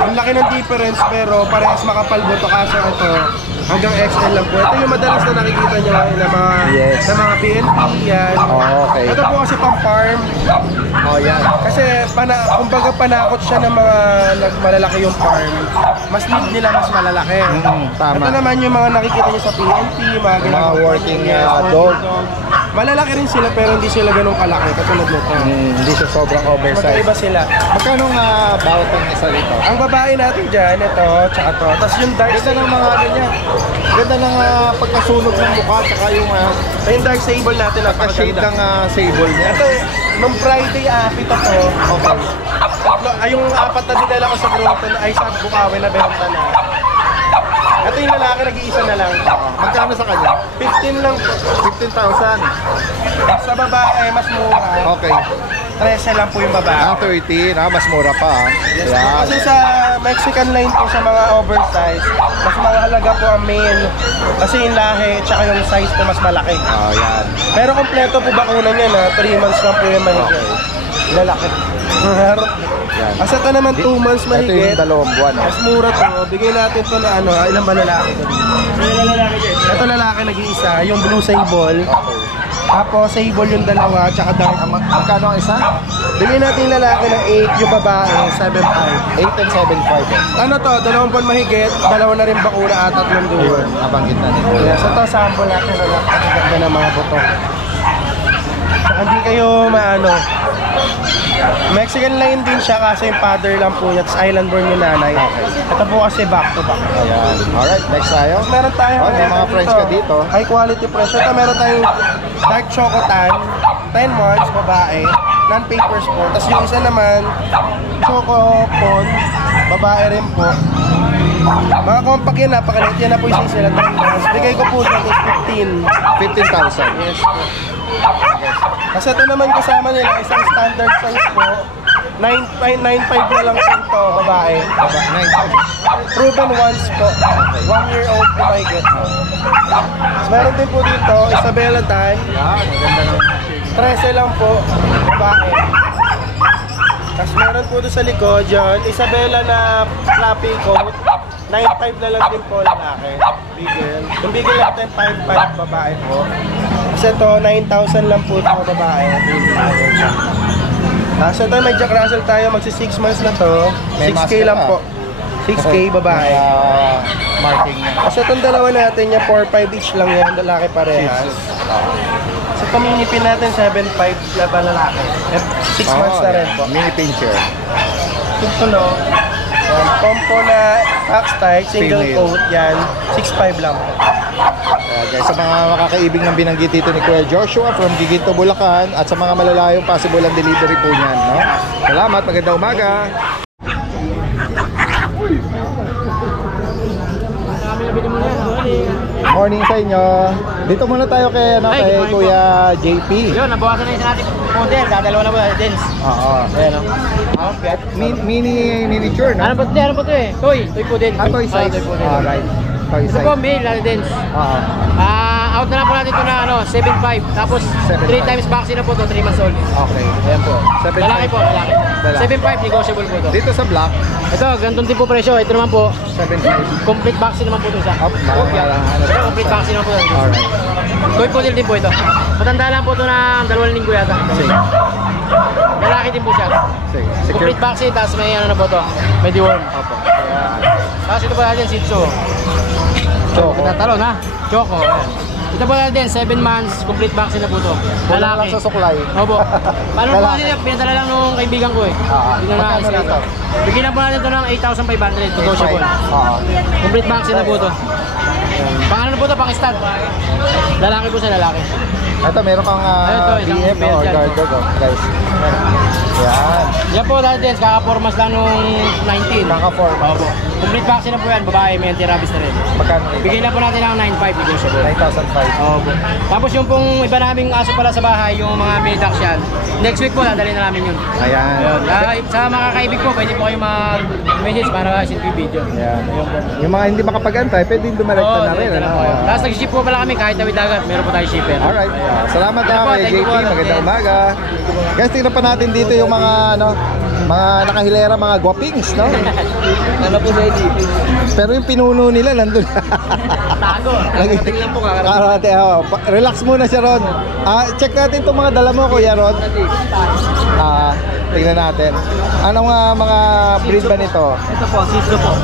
Ang laki ng difference pero parehas makapal buto kasi ito hanggang XL lang po. Ito yung madalas na nakikita nyo ngayon na mga, Yes. na mga PNP yan. Oh, okay. Ito po kasi pang farm. Oh, yan. Kasi kumbaga panakot siya ng mga malalaki yung farm. Mas need nila mas malalaki. Tama. Ito naman yung mga nakikita nyo sa PNP, mga ganun. Mga working, Yes, dog. Malalaki rin sila pero hindi sila ganun kalaki katulad nito. Hindi siya sobrang oversize. Magkaiba sila. Magkano nga bawat ang isa rito? Ang babae natin dyan, ito, tsaka to. Tapos yung dark Ganda ng mga ano niya. Ganda ng pagkasunog ng mukha, tsaka yung dark sable natin, shade napakaganda. ng sable niya. Ito, nung Friday, pito to. Okay. Yung 4 na dinala ko sa grupo na ay sa Bukawi na benta na. Ito yung lalaki, nag-iisa na lang. Magkano sa kanya? 15 lang po. 15,000. Sa babae, mas mura. Okay. 13 lang po yung babae. 13. Mas mura pa. Yes, Yan. kasi sa Mexican line po sa mga oversize, mas mahalaga po ang male. Kasi yung lahi, tsaka yung size po mas malaki. Yan. Pero kompleto po bakuna niya na 3 months lang po yung mahigit. Lalaki. Yan. Kasi ito naman 2 months Ito mahigit. yung 2 buwan. Mas mura to. Bigay natin to na ilan ba lalaki? Ito lalaki nag-iisa, yung blue sable. Okay. Tapos sable yung dalawa, tsaka dark. Magkano ang isa? Bigay natin yung lalaki ng 8, yung babae 7.5. 8 and 7.5. Ano to, 2 buwan mahigit, 2 na rin bakuna at 3 duwan. Nabanggit na nito. Yes, ito sample natin na napakaganda ng mga buto. Saka hindi kayo maano. Mexican line din siya kasi yung father lang po niya, tapos island born yung nanay. Ito po kasi back to back. Ayan. Alright, next tayo. Tapos meron tayong may mga French ka dito. high quality French. Ito meron tayong dark choco tan, 10 months, babae, non-papers po. Tapos yung isa naman, choco pon, babae rin po. Mga compact yan, napakaliit yan na po yung sisila. Bigay ko po dyan is 15,000. Yes po. Kasi ito naman kasama nila, isang standard size po. 9.5 na lang po ito, babae. 9,000. Proven once po. 1 year old po may get. So, meron din po dito, Isabela Tan. Yan, maganda ng 13 lang po, babae. Tapos meron po doon sa likod dyan, Isabela na flappy coat. 9.5 na lang din po lalaki. Bigel. Yung bigel natin 5.5 babae po. Kasi ito 9,000 lang po ito babae. Tapos ito may Jack Russell tayo, magsi 6 months na to. May 6K master lang pa. po. 6K babae. Marking niya. Kasi itong dalawa natin niya 4.5 each lang yan, lalaki parehas. Sa paminipin natin 7.5 laban lalaki. 6 months na rin po. Mini pincher. Ito no. Compo na pack style, single Female. coat yan, 6.5 lang po. Guys, sa mga makakaibig ng binanggit dito ni Kuya Joshua from Giginto, Bulacan at sa mga malalayong possible ang delivery po niyan, no? Salamat, magandang umaga. Morning sa inyo. Dito muna tayo kay Kuya JP. Yun, nabawasan na yung sa ating model. Dadalawa na po, Dens. Oo. Ayan o. Miniature, no? Ano ba ito eh? Toy poodle. Toy size. Toy poodle. Alright. Toy Ito size. po, male, Dens. Oo. Out na lang po natin ito na 7.5. Tapos 3 times vaccine na po ito, 3 months old. Okay. Ayan po. 7.5. Lalaki po, lalaki. Lalaki. 7.5, negotiable po ito. Dito sa black, Ito, ganitong din po presyo. Ito naman po, 7.5. complete vaccine naman po ito isa. Up, Ito, complete vaccine naman po ito. Alright. Toy poodle din po ito. Matanda lang po ito ng 2 linggo yata. Sige. Lalaki din po siya. Sige. Secure. Complete vaccine, tapos may ano na po ito. May deworm. Opo. Tapos ito po natin, Shih Tzu. Choco. Talon ha? Choco. Ayan. Ito po natin, 7 months, complete vaccine na po ito. Wala lang Lalaki. sa suklay. Opo. Paano po Lalaki. natin, pinadala lang nung kaibigan ko eh. Hindi na Magkano naayos rito? ka. Bigyan na po natin ito ng 8,500, negotiable. Oo. Complete vaccine na po ito. Pang ano na po ito, pang stud. Lalaki po sa lalaki. Ito, meron kang Ito, isang BM belt or yan. guard dog, guys. Yan. Yan po natin, kaka-4 months lang nung 19. Kaka-4 months. Opo. Complete vaccine na po yan, babae, may anti-rabies na rin. Magkano rito? Bigyan na po natin ng 9,500 negotiable. 9,500. Opo. Tapos yung pong iba naming aso pala sa bahay, yung mga mini ducks yan, next week po, dadalhin na namin yun. Ayan. Ayun. Sa mga kaibig po, pwede po kayo mag-message para sa video. Ayan. Yung mga hindi makapag-antay, pwede dumirekta na rin. Ano? Tapos nag-ship po pala kami kahit tawid dagat, meron po tayo shipper. Alright. Salamat Thank you po, kay thank you JP. po. Magandang umaga. Guys, tingnan pa natin dito yung mga mga nakahilera, mga guwapings, no? Ano po sa JP? Pero yung pinuno nila nandun. Tago. Lagi lang po kakarating. Relax muna siya, Ron. Check natin itong mga dala mo, Kuya Ron. Tingnan natin. Anong mga breed ba nito? Ito po, Shih Tzu po.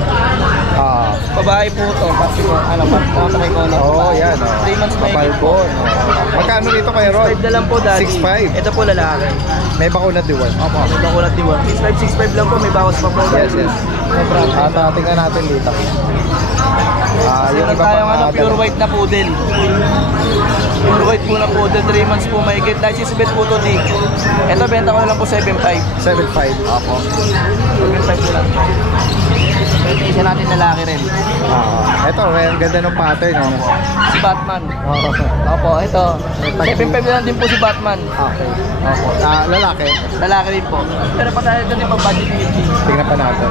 Babae po ito. Ano pa? Papakay ko na. Oo, yan. 3 months pa yun. Kapalbon. Magkano nito, Kuya Ron? 6.5 na lang po, daddy. 6.5. Ito po lalaki. May bakunat diwan. Opo, may bakulat diwan. 6.5 lang po, may bawas pa po. Yes, yes. Tingnan natin dito. Yung iba Tayong pang pure white na poodle. Pure white po na poodle, 3 months po may get. License bet po ito, Dick. Ito, benta ko na lang po 7.5. 7.5. Opo. 7.5 po lang. Isa natin lalaki rin. Ito, ang ganda ng pattern. Si Batman. Oo. Opo, ito. 7.5 na lang din po si Batman. Okay. Opo. Lalaki. Lalaki rin po. Pero pa tayo ito din pang budget meeting. Tingnan pa natin.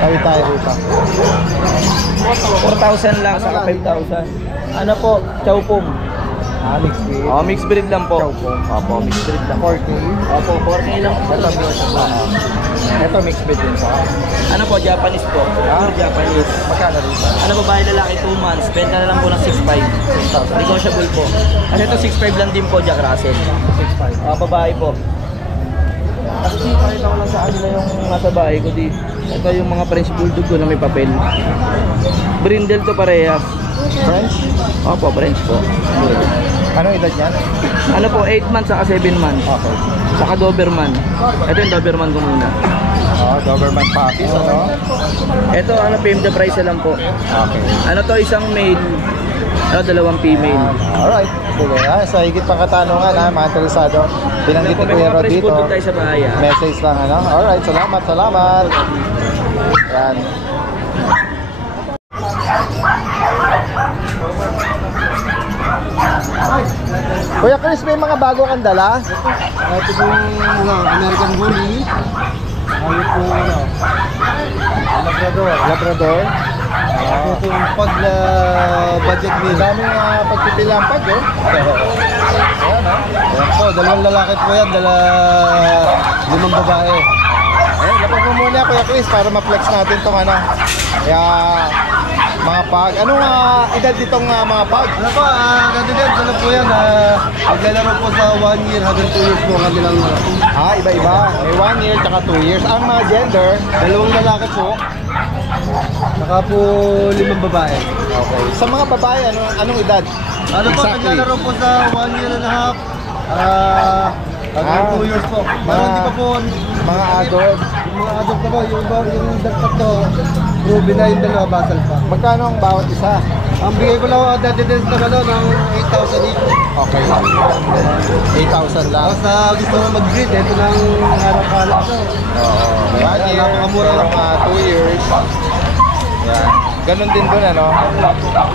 Tawid tayo rito. 4,000 lang, saka 5,000. Ano po? Chow Pum. Mixed breed. Oh, mixed breed lang po. Chow Pum. Opo, mixed breed lang. 4K. Opo, 4K lang po. Ito, mixed breed din pa. Ano po, Japanese po. Pure Japanese. Magkano rito? Ano babae lalaki 2 months, benta na lang po ng 6.5. Negotiable po. Kasi ito 6.5 lang din po, Jack Russell. 6.5. Babae po. Kasi pakita ko lang sa kanila yung nasa bahay ko di. Ito yung mga French Bulldog ko na may papel. Brindle to parehas. French? Opo, French po. Anong edad yan? Ano po, 8 months saka 7 months. Okay. Saka Doberman. Ito yung Doberman ko muna. Doberman puppies, ano? Ito, ano, PM the price na lang po. Okay. Ano to, isang male. Ano, 2 female. Alright. Sige. Sa higit pang katanungan, mga interesado. Binanggit ni May Kuya mga Rod French dito. Bulldog tayo sa bahay. Message lang, ano? Alright. Salamat. Yan. Kuya Chris, may mga bago kang dala? Ito po yung American Bully. Ano po Labrador. Labrador. Ito po yung pag budget meal. Daming pagpipili ang pag, eh. Ayan, ha? Ayan po, dalawang lalaki po yan, limang babae. Eh, lapag mo muna, Kuya Chris, para ma-flex natin tong ano. Kaya, mga pag. Anong edad ditong mga pag? Ano po, kandidat, ano po yan, maglalaro po sa 1 year hanggang 2 years po kanilang Iba-iba. May 1 year tsaka 2 years. Ang mga gender, dalawang lalaki po, saka po limang babae. okay. Sa mga babae, anong edad? Ano po, naglalaro po sa 1 year and a half, hanggang 2 years po. Pero hindi pa po, Mga adult. yung mga adult na po, yung dagpag to, proven na yung dalawa, basal pa. Magkano ang bawat isa? Ang bigay ko lang dati din na ng 8,000 each. Okay. 8,000 lang. Tapos gusto mo mag-breed, ito lang harap-harap ko. Oo. 1 year, napakamura lang. 2 years. Yan. Ganon din dun, ano?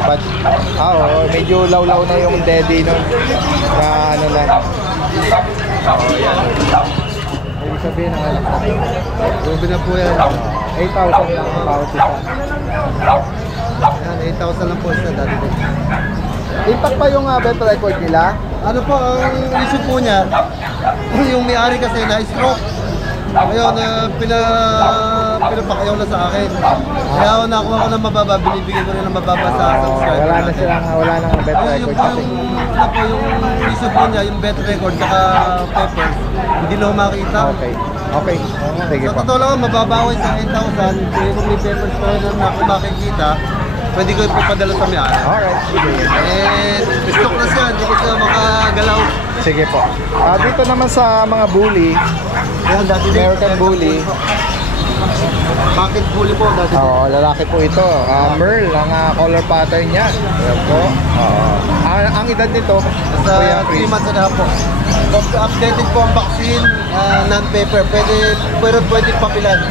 But, medyo lawlaw na yung daddy nun. Na ano na. Yan. Ibig sabihin ng alam na. Proven na po yan. 8,000 lang ang bawat isa. Yan, 8,000 lang po siya dati din. Impact pa yung bet record nila? Ano po, ang issue po niya, yung may-ari kasi na-stroke. Ngayon, pinapakayaw na sa akin. Kaya ako nakuha ko ng mababa, binibigyan ko rin ng mababa sa subscriber. Wala nang bet Yung record po kasi. yung issue po niya, yung bet record saka paper, hindi na ako makita. Okay. Okay. Sige Sa po. totoo lang, mababawi sa 8,000. Kung may papers pa rin na ako makikita, pwede ko ipapadala sa may-ari. Alright. Sige. Stock na siya, hindi ko siya makagalaw. Sige po. Dito naman sa mga bully, Yan, dati din. American Bully. Pocket bully po, dati din. Oo, lalaki po ito. Merl, ang color pattern niya. Ayan po. Ang edad nito, Sa Kuya 3 Chris. months and a half po. Updated po ang vaccine, non-paper. Pero pwede papilan.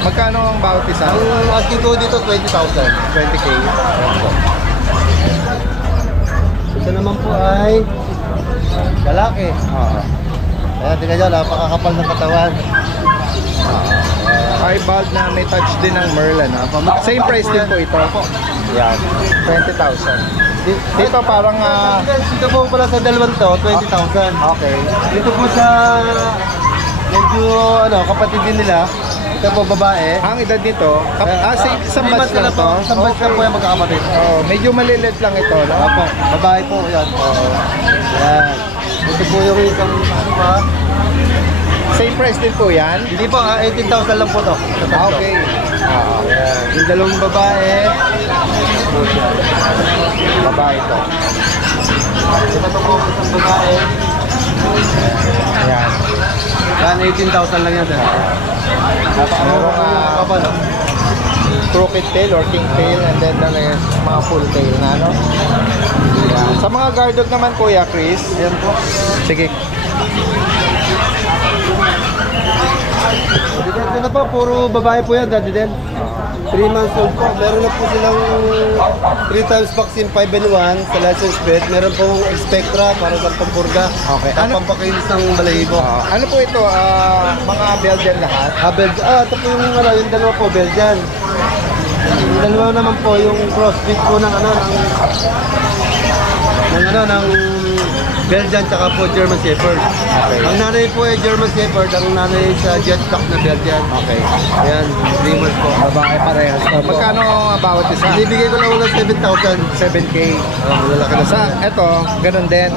Magkano ang bawat isa? Ang asking ko dito, 20,000. 20K. Ayan po. Ito naman po ay lalaki. Ayan, tingnan nyo, napakakapal ng katawan. High bald na may touch din ng Merl, ano? Same price din po ito. Yan. 20,000. Dito parang Dito po pala sa dalawang to, 20,000. okay. Dito po sa medyo kapatid din nila. Ito po babae. Ang edad nito, isang batch lang to. Isang batch lang po yung magkakapatid. Medyo malilit lang ito, no? Opo, babae po yan. Yan. Ito po yung isang Same price din po yan. Hindi po, 18,000 lang po to. Okay. Yan. Yung dalawang babae. Babae ito. Ito po isang babae. Ayan. Yan, 18,000 lang yan. Merong crooked tail or king tail, and then there's mga full tail na, no? Ayan. Sa mga guard dog naman, Kuya Chris. Ayan po. Sige. Dito na po, puro babae po yan, dati din. 3 months old po. Meron na po silang 3 times vaccine, 5 and 1 sa license plate. Meron pong Spectra para sa pampurga. Okay. At pampakinis ng balahibo. Ano po ito? Mga Belgian lahat? Ito po yung dalawa po, Belgian. Yung dalawa naman po, yung crossfit po ng Belgian tsaka po German Shepherd. Okay. Ang nanay po ay German Shepherd, ang nanay sa jet stock na Belgian. Okay. Ayan, 3 months po. Babae parehas. Magkano ang bawat isa? Binibigay ko lang ulang 7,000. 7K. Lalaki na Sa ito, ganun din.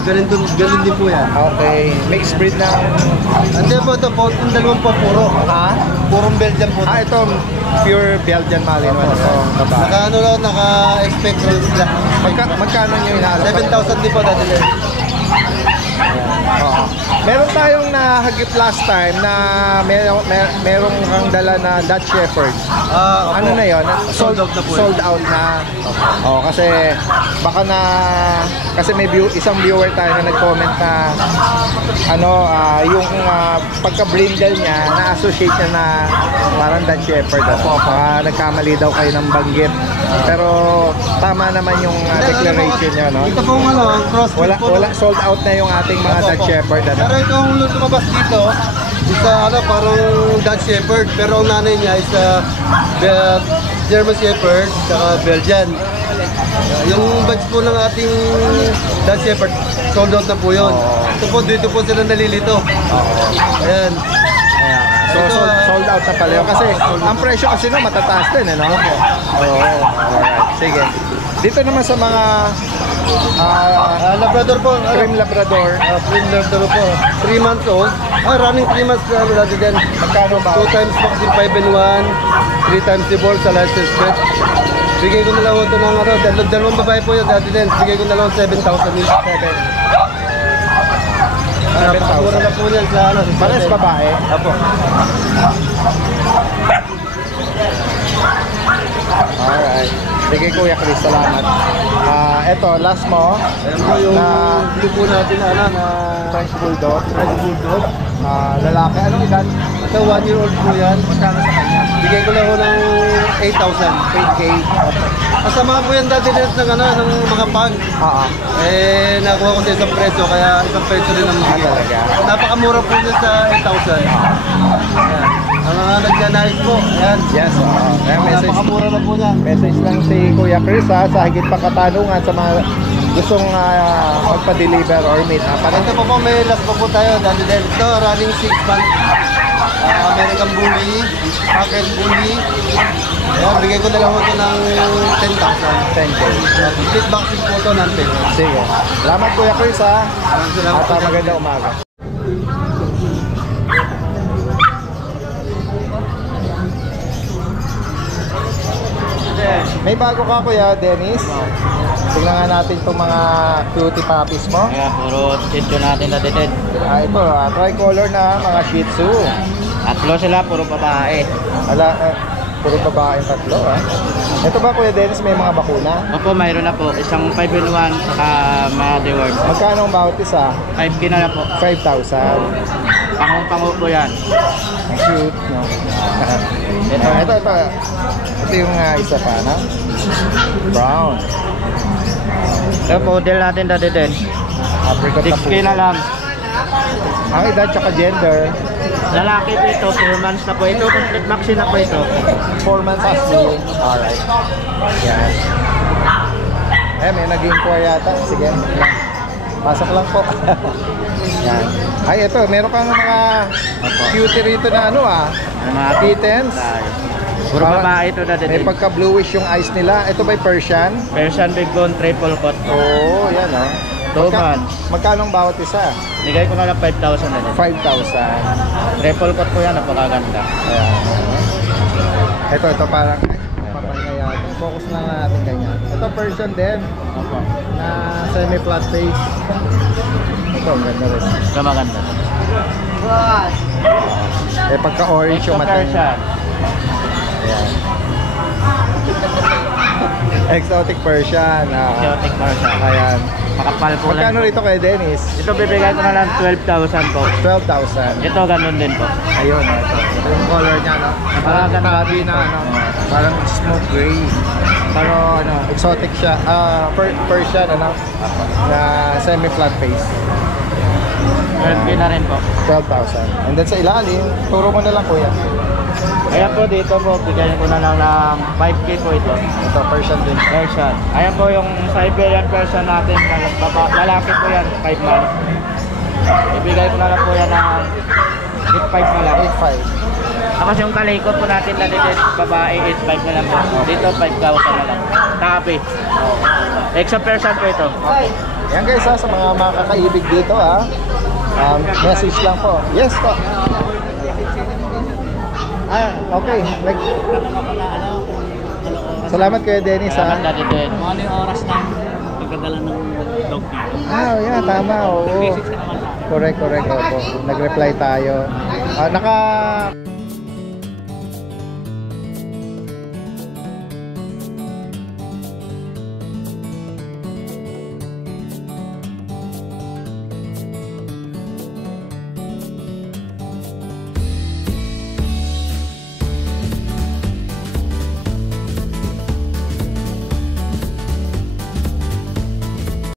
Ganun din po yan. Okay. Mixed breed ng... Hindi po ito po, yung dalawang po puro. Purong Belgian po. Ito, pure Belgian Malinois. Ito, babae. Naka-expect sila. Magkano nyo inaalok? 7,000 din po dati din. Oo. Meron tayong nahagip last time na merong kang dala na Dutch Shepherd. Ano na yon? Sold out na po. Sold out na. Oh, kasi baka na kasi may isang viewer tayo na nag-comment na yung pagka-brindle niya na-associate niya na parang Dutch Shepherd. Nagkamali daw kayo ng banggit. Pero tama naman yung declaration niya, no? Ito pong cross wala sold out na yung ating mga Dutch Shepherd. Pero itong lumabas dito, isa parang Dutch Shepherd, pero ang nanay niya is German Shepherd saka Belgian. Yung batch po ng ating Dutch Shepherd, sold out na po yun. Dito po sila nalilito. Ayan. So sold out na pala yun. Kasi ang presyo kasi matataas din, no? Oo. Alright. Sige. Dito naman sa mga Labrador po. Cream Labrador. Cream Labrador po. 3 months old. Running 3 months na natin din. Magkano ba? 2 times vaccine 5 and 1. 3 times divorce sa license plate. Bigay ko na lang ito ng dalawang babae po yun dati din. Bigay ko na lang 7,000 each. 7,000 na po yan sa Pares babae? Apo. Alright. Sige Kuya Chris, salamat. Eto, last mo. Ayan po yung grupo natin na French Bulldog. French Bulldog. Lalaki. Anong edad? Ito, 1-year-old po yan. Magkano sa kanya? Bigay ko lang ng 8,000. 8K. Kasama po yan dati din ng mga pag. Nakuha ko sa isang preso, kaya isang preso rin ang bigay. Talaga? Napakamura po niya sa 8,000. Ayan. Ang mga nagnanais po. Ayan. Yes, napakamura na po niya. Message lang si Kuya Chris sa higit pang katanungan sa mga gustong magpa-deliver or meet. Ito po may last po tayo dati din. Ito, running 6 months. American Bully, Pocket Bully. Ayan, bigay ko na lang ito ng 10,000. 10K. Split vaccine po ito ng 10. Sige. Salamat Kuya Chris ha. At magandang umaga. May bago ka Kuya Dennis. Tingnan nga natin itong mga cutie puppies mo. Puro chito natin na din. Ito, tricolor na mga Shih Tzu. Tatlo sila, puro babae. Puro babae tatlo Ito ba Kuya Dennis may mga bakuna? Opo, mayroon na po. Isang 5-in-1 saka mga deworm. Magkano ang bawat isa? 5K na po. 5,000. Pangong-pango po yan. Ang cute, no? Ito yung isa pa, no? Brown. Ito po, deal natin dati din. Apricot na 6K na lang. Ang edad tsaka gender? Lalaki po ito, 4 months na po. Ito, complete vaccine na po ito. 4 months asking. Alright. Yan. May nag-inquire yata. Sige. Pasok lang po. Yan. Ay, ito. Meron kang mga cutie rito na mga kittens. Puro babae ito na din. May pagka-bluish yung eyes nila. Ito ba'y Persian? Persian Big Bone Triple Coat. Oo, yan 2 months. Magkano ang bawat isa? Bigay ko na lang 5,000 na din. 5,000. Triple Coat po yan, napakaganda. Ayan. Ito parang focus lang natin ganyan. Ito Persian din. Na semi-flat face. Ito, ganda rin. Ito maganda. Pagka-orange yung mata niya. Ayan. Exotic Persian. Exotic Persian. Ayan. Makapal po lang. Magkano rito kay Dennis? Ito bibigay ko na lang 12,000 po. 12,000. Ito ganun din po. Ayun, ito. Ito yung color niya, no? Parang tabi na, parang smoke gray. Pero, exotic siya. Persian, na semi-flat face. 12K na rin po. 12,000. And then sa ilalim, turo mo na lang Kuya. Ayan po dito po, bigyan ko na lang ng 5K po ito. Ito, Persian din. Persian. Ayan po yung Siberian Persian natin. Lalaki po yan, 5 months. Ibigay ko na lang po yan ng 8,500 na lang. 8,500. Tapos yung kalikot po natin na dito, babae 8,500 na lang po. Dito 5,000 na lang. Tapi. Exo Persian po ito. Yan guys sa mga makakaibig dito message lang po. Yes po. Okay. Salamat kayo Dennis Salamat natin din. Ano yung oras ng magdadala ng dog dito. Ah, yeah, tama. Oo. Message ka naman sa akin. Correct. Opo. Nag-reply tayo. Naka